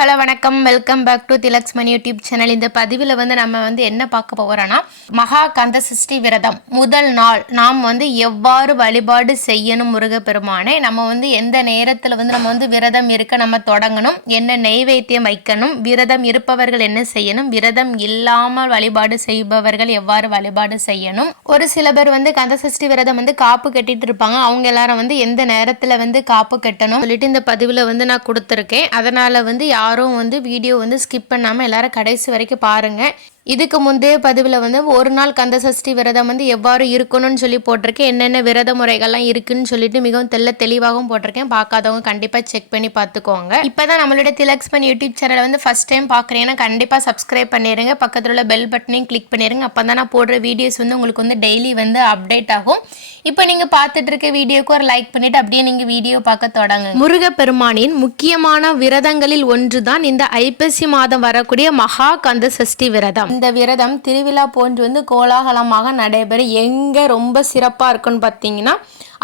Hello வணக்கம். Welcome back to Tilaks Mani YouTube channel. இந்த பதிவில் வந்து நம்ம வந்து என்ன பார்க்க போகிறோன்னா மகா கந்த சஷ்டி விரதம். முதல் நாள் நாம் வந்து எவ்வாறு வழிபாடு செய்யணும் முருகப்பெருமானை? நம்ம வந்து எந்த நேரத்தில் வந்து நம்ம வந்து விரதம் இருக்க நம்ம தொடங்கணும்? என்ன நெய்வேத்தியம் வைக்கணும்? விரதம் இருப்பவர்கள் என்ன செய்யணும்? விரதம் இல்லாமல் வழிபாடு செய்பவர்கள் எவ்வாறு வழிபாடு செய்யணும்? ஒரு சில பேர் வந்து கந்த சஷ்டி விரதம் வந்து காப்பு கட்டிட்டு இருப்பாங்க. அவங்க எல்லாரும் வந்து எந்த நேரத்தில் வந்து காப்பு கட்டணும் சொல்லிட்டு இந்த பதிவில் வந்து நான் கொடுத்துருக்கேன். அதனால் வந்து யாரும் வந்து வீடியோ வந்து ஸ்கிப் பண்ணாமல் எல்லாரும் கடைசி வரைக்கும் பாருங்கள் இதுக்கு முந்தைய பதிவில் வந்து ஒரு நாள் கந்த சஷ்டி விரதம் வந்து எவ்வாறு இருக்கணும்னு சொல்லி போட்டிருக்கேன். என்னென்ன விரத முறைகள்லாம் இருக்குன்னு சொல்லிட்டு மிகவும் தெல்ல தெளிவாகவும் போட்டிருக்கேன். பார்க்காதவங்க கண்டிப்பாக செக் பண்ணி பார்த்துக்கோங்க. இப்போ தான் நம்மளுடைய திலக்ஸ் பண்ணி யூடியூப் சேனலை வந்து ஃபஸ்ட் டைம் பார்க்குறீங்கன்னா கண்டிப்பாக சப்ஸ்கிரைப் பண்ணிடுங்க பக்கத்தில் உள்ள பெல் பட்டனையும் கிளிக் பண்ணிடுங்க அப்போ தான் நான் போடுற வீடியோஸ் வந்து உங்களுக்கு வந்து டெய்லி வந்து அப்டேட் ஆகும். இப்போ நீங்கள் பார்த்துட்டு இருக்க வீடியோக்கு ஒரு லைக் பண்ணிவிட்டு அப்படியே நீங்கள் வீடியோ பார்க்க தொடங்க முருகப்பெருமானின் முக்கியமான விரதங்களில் ஒன்று தான் இந்த ஐப்பசி மாதம் வரக்கூடிய மகா கந்த சஷ்டி விரதம். இந்த விரதம் திருவிழா போன்று வந்து கோலாகலமாக நடைபெறும் எங்கே ரொம்ப சிறப்பாக இருக்குன்னு பார்த்தீங்கன்னா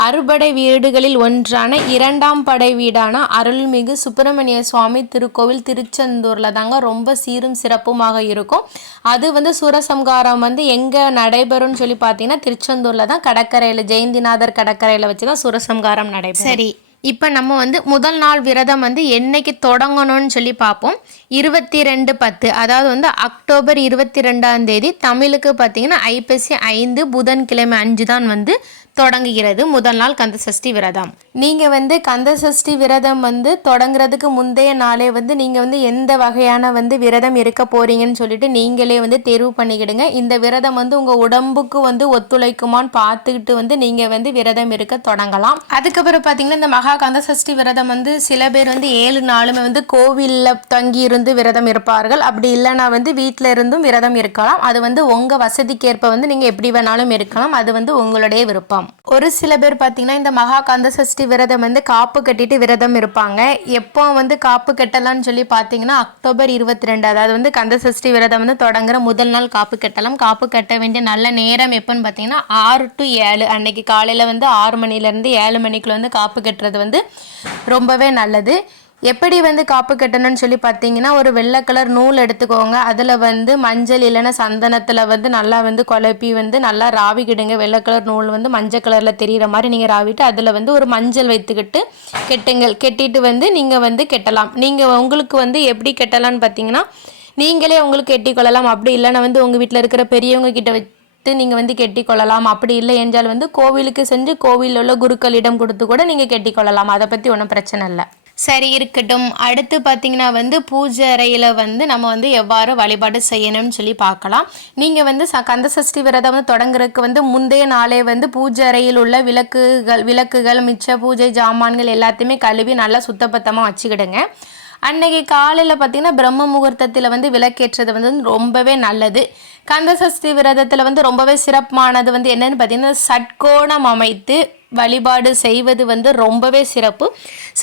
அறுபடை வீடுகளில் ஒன்றான இரண்டாம் படை வீடான அருள்மிகு சுப்பிரமணிய சுவாமி திருக்கோவில் திருச்செந்தூரில் தாங்க ரொம்ப சீரும் சிறப்புமாக இருக்கும். அது வந்து சூரசம்காரம் வந்து எங்கே நடைபெறும்னு சொல்லி பார்த்தீங்கன்னா திருச்செந்தூரில் தான் கடற்கரையில் ஜெயந்திநாதர் கடற்கரையில் வச்சு தான் சூரசம்காரம் நடைபெறும். சரி. இப்போ நம்ம வந்து முதல் நாள் விரதம் வந்து என்னைக்கு தொடங்கணும்னு சொல்லி பார்ப்போம். இருபத்தி ரெண்டு பத்து. அதாவது வந்து அக்டோபர் இருபத்தி ரெண்டாம் தேதி தமிழுக்கு பார்த்தீங்கன்னா ஐப்பசி ஐந்து புதன்கிழமை அஞ்சு தான் வந்து தொடங்குகிறது. முதல் நாள் கந்த சஷ்டி விரதம். நீங்கள் வந்து கந்த சஷ்டி விரதம் வந்து தொடங்குறதுக்கு முந்தைய நாளே வந்து நீங்கள் வந்து எந்த வகையான வந்து விரதம் இருக்க போறீங்கன்னு சொல்லிட்டு நீங்களே வந்து தேர்வு பண்ணிக்கிடுங்க. இந்த விரதம் வந்து உங்கள் உடம்புக்கு வந்து ஒத்துழைக்குமான்னு பார்த்துக்கிட்டு வந்து நீங்கள் வந்து விரதம் இருக்க தொடங்கலாம். அதுக்கப்புறம் பார்த்தீங்கன்னா இந்த மகா கந்த சஷ்டி விரதம் வந்து சில பேர் வந்து ஏழு நாளுமே வந்து கோவிலில் தங்கி இருந்து விரதம் இருப்பார்கள். அப்படி இல்லைன்னா வந்து வீட்டில் இருந்தும் விரதம் இருக்கலாம். அது வந்து உங்கள் வசதிக்கேற்ப வந்து நீங்கள் எப்படி வேணாலும் இருக்கலாம். அது வந்து உங்களுடைய விருப்பம். ஒரு சில பேர் பார்த்தீங்கன்னா இந்த மகா கந்த சஷ்டி விரதம் வந்து காப்பு கட்டிட்டு விரதம் இருப்பாங்க. எப்போ வந்து காப்பு கட்டலாம்னு சொல்லி பார்த்தீங்கன்னா அக்டோபர் இருபத்தி ரெண்டு அதாவது வந்து கந்த சஷ்டி விரதம் வந்து தொடங்குற முதல் நாள் காப்பு கட்டலாம். காப்பு கட்ட வேண்டிய நல்ல நேரம் எப்போன்னு பார்த்தீங்கன்னா ஆறு டு ஏழு. அன்னைக்கு காலையில் வந்து ஆறு மணிலேருந்து ஏழு மணிக்குள்ள வந்து காப்பு கட்டுறது வந்து ரொம்பவே நல்லது. எப்படி வந்து காப்பு கட்டணும்னு சொல்லி பார்த்தீங்கன்னா ஒரு வெள்ளை கலர் நூல் எடுத்துக்கோங்க. அதில் வந்து மஞ்சள் இல்லைன்னா சந்தனத்தில் வந்து நல்லா வந்து குழப்பி வந்து நல்லா ராவிக்கிடுங்க வெள்ளை கலர் நூல் வந்து மஞ்சள் கலரில் தெரிகிற மாதிரி நீங்கள் ராவிட்டு அதில் வந்து ஒரு மஞ்சள் வைத்துக்கிட்டு கெட்டுங்கள் கெட்டிட்டு வந்து நீங்கள் வந்து கெட்டலாம். நீங்கள் உங்களுக்கு வந்து எப்படி கெட்டலாம்னு பார்த்தீங்கன்னா நீங்களே உங்களுக்கு கெட்டிக்கொள்ளலாம் அப்படி இல்லைன்னா வந்து உங்கள் வீட்டில் இருக்கிற பெரியவங்க கிட்ட வச்சு நீங்கள் வந்து கெட்டிக்கொள்ளலாம் அப்படி இல்லை என்றால் வந்து கோவிலுக்கு செஞ்சு கோவிலில் உள்ள குருக்களிடம் கொடுத்து கூட நீங்கள் கெட்டிக்கொள்ளலாம் அதை பற்றி ஒன்றும் பிரச்சனை இல்லை. சரி இருக்கட்டும். அடுத்து பார்த்தீங்கன்னா வந்து பூஜை அறையில் வந்து நம்ம வந்து எவ்வாறு வழிபாடு செய்யணும்னு சொல்லி பார்க்கலாம். நீங்கள் வந்து ச கந்த சஷ்டி விரதம் வந்து தொடங்குறதுக்கு வந்து முந்தைய நாளே வந்து பூஜை அறையில் உள்ள விளக்குகள் விளக்குகள் மிச்ச பூஜை ஜாமான்கள் எல்லாத்தையுமே கழுவி நல்லா சுத்தபத்தமாக வச்சுக்கிடுங்க. அன்னைக்கு காலையில் பார்த்தீங்கன்னா பிரம்ம முகூர்த்தத்தில் வந்து விளக்கேற்றது வந்து ரொம்பவே நல்லது. கந்த சஷ்டி விரதத்தில் வந்து ரொம்பவே சிறப்பானது வந்து என்னன்னு பார்த்தீங்கன்னா சட்கோணம் அமைத்து வழிபாடு செய்வது வந்து ரொம்பவே சிறப்பு.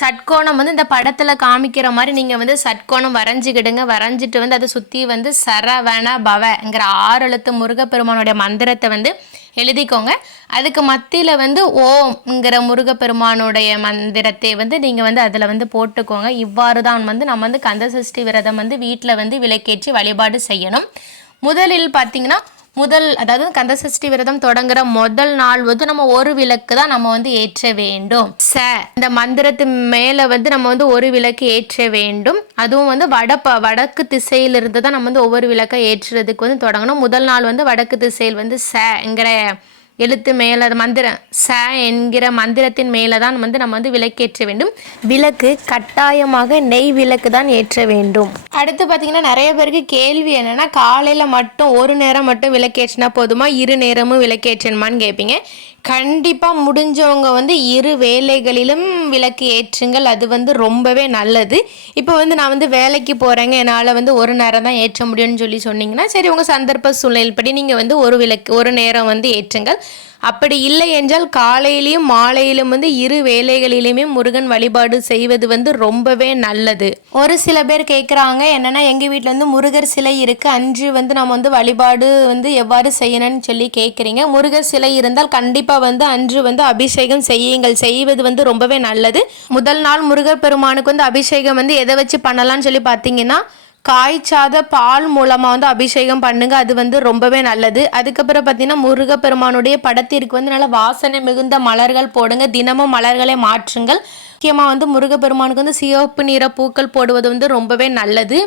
சட்கோணம் வந்து இந்த படத்தில் காமிக்கிற மாதிரி நீங்கள் வந்து சட்கோணம் வரைஞ்சிக்கிடுங்க. வரைஞ்சிட்டு வந்து அதை சுற்றி வந்து சரவண பவங்கிற ஆறு எழுத்து முருகப்பெருமானுடைய மந்திரத்தை வந்து எழுதிக்கோங்க. அதுக்கு மத்தியில் வந்து ஓம்ங்கிற முருகப்பெருமானுடைய மந்திரத்தை வந்து நீங்கள் வந்து அதில் வந்து போட்டுக்கோங்க. இவ்வாறு தான் வந்து நம்ம வந்து கந்த சஷ்டி விரதம் வந்து வீட்டில் வந்து விளக்கேற்றி வழிபாடு செய்யணும். முதலில் பார்த்தீங்கன்னா முதல் அதாவது கந்த சஷ்டி விரதம் தொடங்குற முதல் நாள் வந்து நம்ம ஒரு விளக்கு தான் நம்ம வந்து ஏற்ற வேண்டும். ச. இந்த மந்திரத்து மேலே வந்து நம்ம வந்து ஒரு விளக்கு ஏற்ற வேண்டும். அதுவும் வந்து வட வடக்கு திசையிலிருந்து தான் நம்ம வந்து ஒவ்வொரு விளக்கை ஏற்றுறதுக்கு வந்து தொடங்கணும். முதல் நாள் வந்து வடக்கு திசையில் வந்து சங்கிற எழுத்து மேலே மந்திரம். ச என்கிற மந்திரத்தின் மேலே தான் வந்து நம்ம வந்து விளக்கேற்ற வேண்டும். விளக்கு கட்டாயமாக நெய் விளக்கு தான் ஏற்ற வேண்டும். அடுத்து பார்த்தீங்கன்னா நிறைய பேருக்கு கேள்வி என்னென்னா காலையில் மட்டும் ஒரு நேரம் மட்டும் விளக்கேற்றினா போதுமா? இரு நேரமும் விளக்கேற்றணுமான்னு கேட்பீங்க கண்டிப்பாக முடிஞ்சவங்க வந்து இரு வேலைகளிலும் விளக்கு ஏற்றுங்கள். அது வந்து ரொம்பவே நல்லது. இப்போ வந்து நான் வந்து வேலைக்கு போகிறேங்க என்னால் வந்து ஒரு நேரம் தான் ஏற்ற முடியும்னு சொல்லி சொன்னீங்கன்னா சரி உங்கள் சந்தர்ப்ப சூழ்நிலைப்படி நீங்கள் வந்து ஒரு விளக்கு ஒரு நேரம் வந்து ஏற்றுங்கள். அப்படி இல்லை என்றால் காலையிலையும் மாலையிலும் வந்து இரு வேலைகளிலையுமே முருகன் வழிபாடு செய்வது வந்து ரொம்பவே நல்லது. ஒரு சில பேர் கேட்குறாங்க என்னன்னா எங்கள் வீட்டில் வந்து முருகர் சிலை இருக்குது அன்று வந்து நம்ம வந்து வழிபாடு வந்து எவ்வாறு செய்யணும்னு சொல்லி கேட்குறீங்க முருகர் சிலை இருந்தால் கண்டிப்பாக வந்து அன்று வந்து அபிஷேகம் செய்யுங்கள் செய்வது வந்து ரொம்பவே நல்லது. முதல் நாள் முருகர் பெருமானுக்கு வந்து அபிஷேகம் வந்து எதை வச்சு பண்ணலாம்னு சொல்லி பார்த்தீங்கன்னா காய்ச்சாத பால் மூலமாக வந்து அபிஷேகம் பண்ணுங்க. அது வந்து ரொம்பவே நல்லது. அதுக்கப்புறம் பார்த்தீங்கன்னா முருகப்பெருமானுடைய படத்திற்கு வந்து நல்ல வாசனை மிகுந்த மலர்கள் போடுங்க. தினமும் மலர்களை மாற்றுங்கள். முக்கியமாக வந்து முருகப்பெருமானுக்கு வந்து சிவப்பு நிற பூக்கள் போடுவது வந்து ரொம்பவே நல்லது.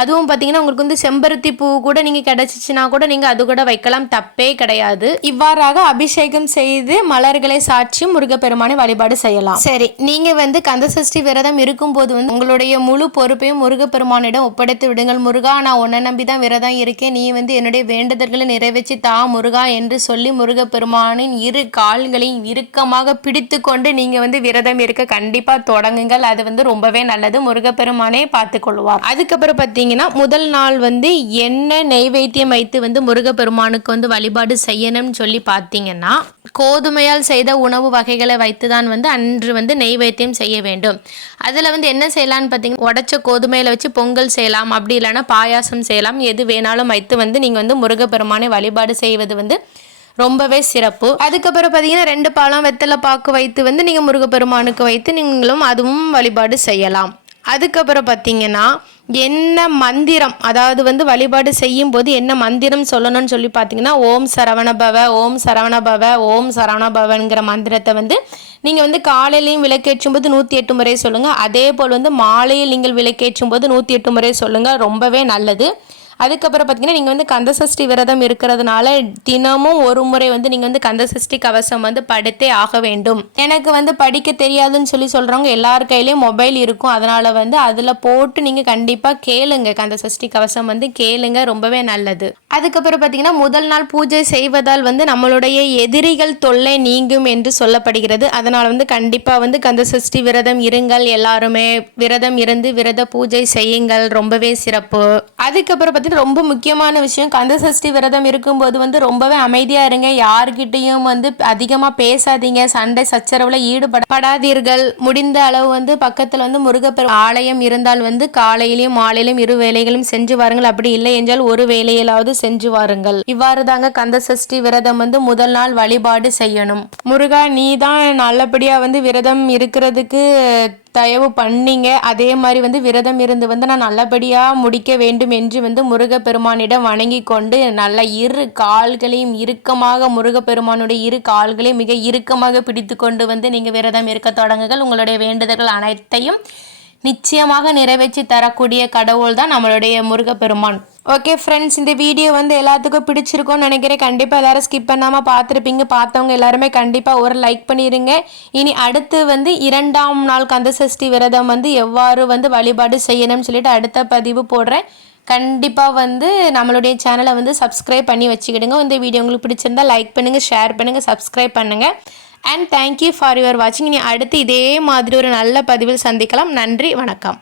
அதுவும் பார்த்தீங்கன்னா உங்களுக்கு வந்து செம்பருத்தி பூ கூட நீங்கள் கிடச்சிச்சின்னா கூட நீங்கள் அது கூட வைக்கலாம். தப்பே கிடையாது. இவ்வாறாக அபிஷேகம் செய்து மலர்களை சாட்சி முருகப்பெருமானை வழிபாடு செய்யலாம். சரி நீங்கள் வந்து கந்தசஷ்டி விரதம் இருக்கும்போது வந்து உங்களுடைய முழு பொறுப்பையும் முருகப்பெருமானிடம் ஒப்படைத்து விடுங்கள். முருகா நான் உன்னை நம்பி தான் விரதம் இருக்கேன். நீ வந்து என்னுடைய வேண்டுதல்களை நிறைவேற்றி தா முருகா என்று சொல்லி முருகப்பெருமானின் இரு கால்களையும் இறுக்கமாக பிடித்து கொண்டு நீங்கள் வந்து விரதம் இருக்க கண்டிப்பாக தொடங்குங்கள். அது வந்து ரொம்பவே நல்லது. முருகப்பெருமானே பார்த்து கொள்வார். அதுக்கப்புறம் பார்த்தீங்கன்னா முதல் நாள் வந்து என்ன நெய்வேத்தியம் வைத்து வந்து முருகப்பெருமானுக்கு வந்து வழிபாடு செய்யணும்னு சொல்லி பார்த்தீங்கன்னா கோதுமையால் செய்த உணவு வகைகளை வைத்து தான் வந்து அன்று வந்து நெய்வேத்தியம் செய்ய வேண்டும். அதில் வந்து என்ன செய்யலாம்னு பார்த்தீங்கன்னா உடச்ச கோதுமையில் வச்சு பொங்கல் செய்யலாம். அப்படி இல்லைன்னா பாயாசம் செய்யலாம். எது வேணாலும் வைத்து வந்து நீங்கள் வந்து முருகப்பெருமானை வழிபாடு செய்வது வந்து ரொம்பவே சிறப்பு. அதுக்கப்புறம் பார்த்தீங்கன்னா ரெண்டு பழம் வெத்தலை பாக்கு வைத்து வந்து நீங்கள் முருகப்பெருமானுக்கு வைத்து நீங்களும் அதுவும் வழிபாடு செய்யலாம். அதுக்கப்புறம் பார்த்தீங்கன்னா என்ன மந்திரம் அதாவது வந்து வழிபாடு செய்யும் போது என்ன மந்திரம் சொல்லணும்னு சொல்லி பார்த்தீங்கன்னா ஓம் சரவணபவ ஓம் சரவணபவ ஓம் சரவணபவங்கிற மந்திரத்தை வந்து நீங்கள் வந்து காலையிலையும் விளக்கேற்றும் போது நூற்றி எட்டு முறை சொல்லுங்கள் அதே போல் வந்து மாலையில் நீங்கள் விளக்கேற்றும் போது நூற்றி எட்டு முறை சொல்லுங்கள் ரொம்பவே நல்லது. அதுக்கப்புறம் பார்த்தீங்கன்னா நீங்கள் வந்து கந்தசஷ்டி விரதம் இருக்கிறதுனால தினமும் ஒரு முறை வந்து நீங்கள் வந்து கந்தசஷ்டி கவசம் வந்து படுத்தே ஆக வேண்டும். எனக்கு வந்து படிக்க தெரியாதுன்னு சொல்லி சொல்கிறவங்க எல்லார் கையிலையும் மொபைல் இருக்கும். அதனால் வந்து அதில் போட்டு நீங்கள் கண்டிப்பாக கேளுங்க. கந்தசஷ்டி கவசம் வந்து கேளுங்க. ரொம்பவே நல்லது. அதுக்கப்புறம் பார்த்தீங்கன்னா முதல் நாள் பூஜை செய்வதால் வந்து நம்மளுடைய எதிரிகள் தொல்லை நீங்கும் என்று சொல்லப்படுகிறது. அதனால் வந்து கண்டிப்பாக வந்து கந்தசஷ்டி விரதம் இருங்கள். எல்லாருமே விரதம் இருந்து விரத பூஜை செய்யுங்கள். ரொம்பவே சிறப்பு. அதுக்கப்புறம் பார்த்தீங்கன்னா ரொம்ப முக்கியமான விஷயம். கந்த சஷ்டி விரதம் இருக்கும்போது வந்து ரொம்பவே அமைதியாக இருங்க. யாருக்கிட்டேயும் வந்து அதிகமாக பேசாதீங்க. சண்டை சச்சரவில் ஈடுபடப்படாதீர்கள். முடிந்த அளவு வந்து பக்கத்தில் வந்து முருகப்பெரு ஆலயம் இருந்தால் வந்து காலையிலையும் மாலையிலும் இரு வேலைகளும் செஞ்சு வாருங்கள். அப்படி இல்லை என்றால் ஒரு வேலையிலாவது செஞ்சு வாருங்கள். இவ்வாறு தாங்க கந்த சஷ்டி விரதம் வந்து முதல் நாள் வழிபாடு செய்யணும். முருகா நீ தான் நல்லபடியாக வந்து விரதம் இருக்கிறதுக்கு தயவு பண்ணீங்க. அதே மாதிரி வந்து விரதம் இருந்து வந்து நான் நல்லபடியாக முடிக்க வேண்டும் என்று வந்து முருகப்பெருமானிடம் வணங்கி கொண்டு நல்ல இரு கால்களையும் இறுக்கமாக முருகப்பெருமானுடைய இரு கால்களையும் மிக இறுக்கமாக பிடித்து கொண்டு வந்து நீங்கள் விரதம் இருக்க தொடங்குங்கள். உங்களுடைய வேண்டுதல்கள் அனைத்தையும் நிச்சயமாக நிறைவேற்றி தரக்கூடிய கடவுள் தான் நம்மளுடைய முருகப்பெருமான். ஓகே ஃப்ரெண்ட்ஸ் இந்த வீடியோ வந்து எல்லாத்துக்கும் பிடிச்சிருக்கும்னு நினைக்கிறேன். கண்டிப்பாக எல்லாரும் ஸ்கிப் பண்ணாமல் பார்த்துருப்பீங்க. பார்த்தவங்க எல்லாருமே கண்டிப்பாக ஒரு லைக் பண்ணிடுங்க இனி அடுத்து வந்து இரண்டாம் நாள் கந்தசஷ்டி விரதம் வந்து எவ்வாறு வந்து வழிபாடு செய்யணும்னு சொல்லிட்டு அடுத்த பதிவு போடுறேன். கண்டிப்பாக வந்து நம்மளுடைய சேனலை வந்து சப்ஸ்கிரைப் பண்ணி வச்சுக்கிடுங்க. இந்த வீடியோ உங்களுக்கு பிடிச்சிருந்தா லைக் பண்ணுங்கள் ஷேர் பண்ணுங்கள் சப்ஸ்கிரைப் பண்ணுங்கள் அண்ட் தேங்க்யூ ஃபார் யுவர் வாட்சிங் இனி அடுத்து இதே மாதிரி ஒரு நல்ல பதிவில் சந்திக்கலாம். நன்றி வணக்கம்.